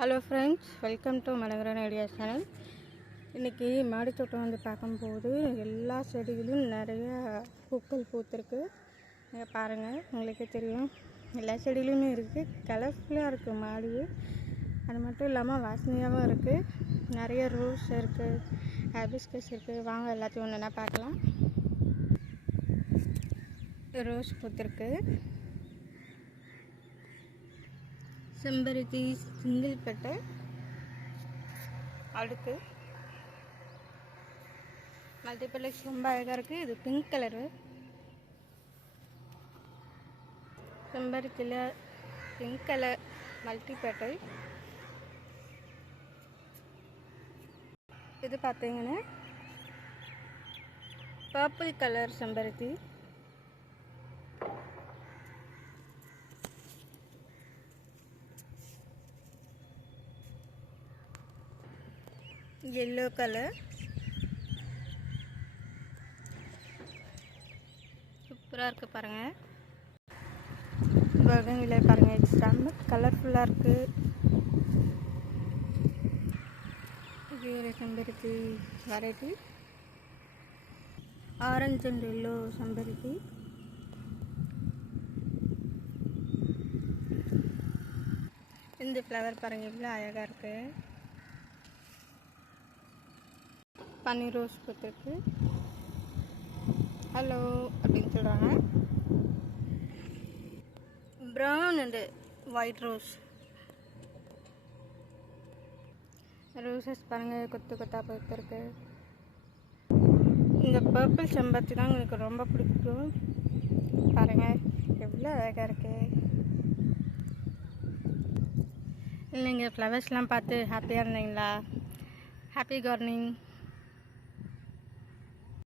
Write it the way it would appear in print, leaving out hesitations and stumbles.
Hello friends, welcome to Malangaran ideas channel. இன்றைக்கி மாடி தோட்டம் வந்து பார்க்கும்போது எல்லா செடிகளும் நிறையா பூக்கள் பூத்திருக்கு. நீங்கள் பாருங்கள், உங்களுக்கே தெரியும். எல்லா செடியிலுமே இருக்குது, கலர்ஃபுல்லாக இருக்குது மாடி. அது மட்டும் இல்லாமல் வாசனையாகவும் இருக்குது. நிறைய ரோஸ் இருக்குது, ஹைபிஸ்கஸ் இருக்குது. வாங்க எல்லாத்தையும் ஒன்றுனா பார்க்கலாம். ரோஸ் பூத்திருக்கு, செம்பருத்தி சிங்கிள் பெட்டை, அடுக்கு மல்டிப்ளெக்ஸ் ரொம்ப அழகாக இருக்குது. இது பிங்க் கலரு. செம்பருத்தியில் பிங்க் கலர் மல்டிபேட்டை. இது பார்த்தீங்கன்னா பர்பிள் கலர் செம்பருத்தி. येलो कलर சூப்பராக இருக்குது பாருங்கள். பகன்விலை பாருங்கள், செம்ம கலர்ஃபுல்லாக இருக்குது. இது ஒரு செம்பருத்தி வெரைட்டி, ஆரஞ்சு அண்ட் எல்லோ செம்பருத்தி. இந்த ஃப்ளவர் பாருங்கள், இவ்வளோ அழகாக இருக்குது. பன்னீர் ரோஸ் பூத்திருக்கு. ஹலோ அப்படின்னு சொல்கிறாங்க. ப்ரௌன் அண்டு ஒயிட் ரோஸஸ் பாருங்கள், கொத்து கொத்தாக பூத்திருக்கு. இந்த பர்பிள் செம்பருத்தி தான் எனக்கு ரொம்ப பிடிக்கும். பாருங்கள், எவ்வளோ அழகாக இருக்குது. இல்லைங்க, ஃப்ளவர்ஸ்லாம் பார்த்து ஹாப்பியாக இருந்தீங்களா? Happy gardening.